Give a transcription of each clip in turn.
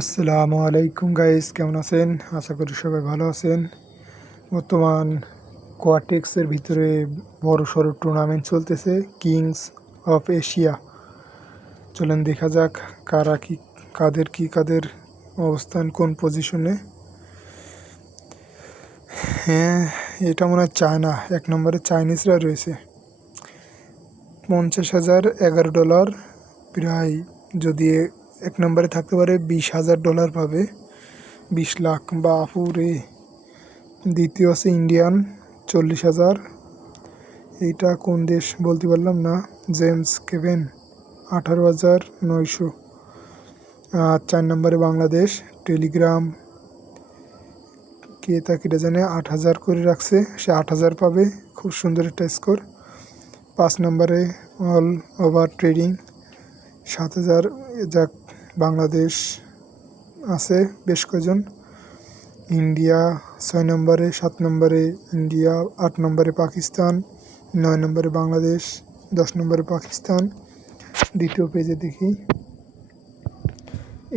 আসসালামু আলাইকুম গাইস, কেমন আছেন? আশা করি সবাই ভালো আছেন। বর্তমান কোয়াটেক্সের ভিতরে বড় সড়ো টুর্নামেন্ট চলতেছে, কিংস অফ এশিয়া। চলেন দেখা যাক কাদের অবস্থান কোন পজিশনে। হ্যাঁ, এটা মনে হয় চায়না, 1 নম্বরে চাইনিজরা রয়েছে। 50,000 $11, প্রায় যদি 1 নম্বরে থাকতে পারে $20,000 পাবে, 20 লাখ বাপুরে। দ্বিতীয় আছে ইন্ডিয়ান, 40,000। এইটা কোন দেশ বলতে পারলাম না। James Kevin, 18,900। 4 নম্বরে বাংলাদেশ, টেলিগ্রাম কে তাকিটা জানে 8,000 করে রাখছে, সে 8,000 পাবে, খুব সুন্দর একটা স্কোর। 5 নম্বরে অল ওভার ট্রেডিং, 7,000। যাক, বাংলাদেশ আছে বেশ কয়জন। ইন্ডিয়া 6 নম্বরে, 7 নম্বরে ইন্ডিয়া, 8 নম্বরে পাকিস্তান, 9 নম্বরে বাংলাদেশ, 10 নম্বরে পাকিস্তান। দ্বিতীয় পেজে দেখি,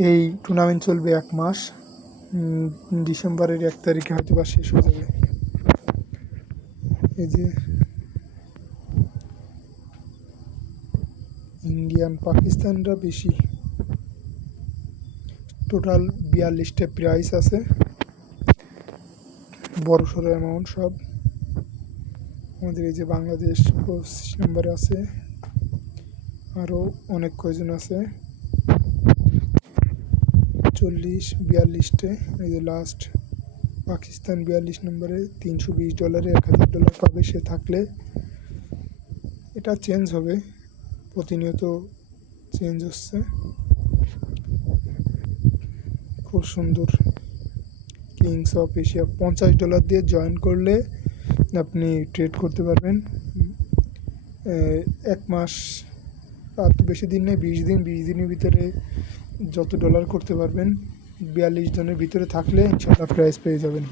এই টুর্নামেন্ট চলবে 1 মাস। ডিসেম্বরের 1 তারিখে হয়তো বা শেষ হয়ে যাবে। এই যে ইন্ডিয়ান পাকিস্তানরা বেশি, টোটাল 42টা প্রাইস আছে, বড় সড়ো অ্যামাউন্ট সব। আমাদের এই যে বাংলাদেশ 25 নম্বরে আছে, আরও অনেক কয়জন আছে 40-42টে। এই যে লাস্ট পাকিস্তান 42 নম্বরে, $320, $1,000 পাবে সে থাকলে। এটা চেঞ্জ হবে, প্রতিনিয়ত চেঞ্জ হচ্ছে, খুব সুন্দর। কিংস অফ এশিয়া $50 দিয়ে জয়েন করলে আপনি ট্রেড করতে পারবেন। 1 মাস, আর তো বেশি দিন নেই, 20 দিন। 20 দিনের ভিতরে যত ডলার করতে পারবেন, 42 জনের ভিতরে থাকলে ইনশাল্লাহ প্রাইজ পেয়ে যাবেন।